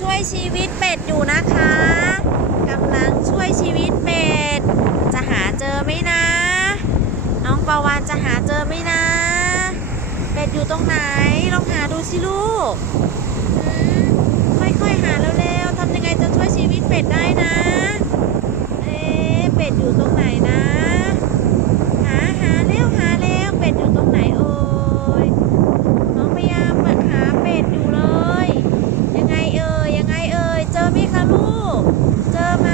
ช่วยชีวิตเป็ดอยู่นะคะกำลังช่วยชีวิตเป็ด จะหาเจอไหมนะ น้องปาวานจะหาเจอไหมนะ เป็ดอยู่ตรงไหน ลองหาดูสิลูกอืมค่อยๆหาเร็วเลยงไงจะช่วยชีวิตเป็ดได้นะ เอ๊ะเป็ดอยู่ตรงไหนนะ หาหาเร็วหาเร็วเป็ดอยู่ตรงไหนเอ่ยน้องพยายามหาเป็ดอยู่เลย ยังไงเอ่ยยังไงเอ่ยเจอไหมคะลูก เจอไหม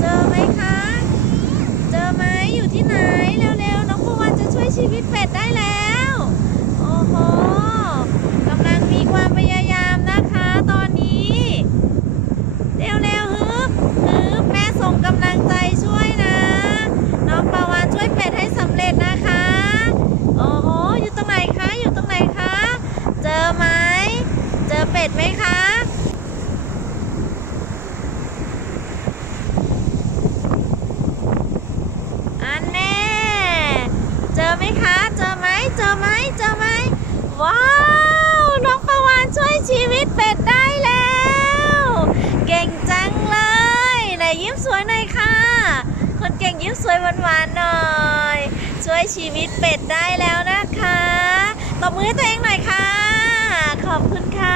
เจอไหมคะ เจอไหมอยู่ ที่ไหนเร็วๆน้องปวันจะช่วยชีวิตเป็ดได้แล้วโอ้โหกำลังมีความพยายามนะคะ ตอนนี้เร็วๆฮึบฮึบแม่ส่งกำลังใจช่วยนะ น้องปาวานช่วยเป็ดให้สำเร็จนะคะโอ้โหอยู่ตรงไหนคะอยู่ตรงไหนคะ เจอไหมเจอเป็ดไหมคะ อันแน่ เจอไหมคะ เจอไหม เจอไหม เจอไหม ว้าว น้องประวานช่วยชีวิตเป็ดได้แล้ว เก่งจังเลยไหนยิ้มสวยหน่อยค่ะ คนเก่งยิ้มสวย หวานๆหน่อย ช่วยชีวิตเป็ดได้แล้วนะคะตบมือให้ตัวเองหน่อยค่ะ ขอบคุณค่ะ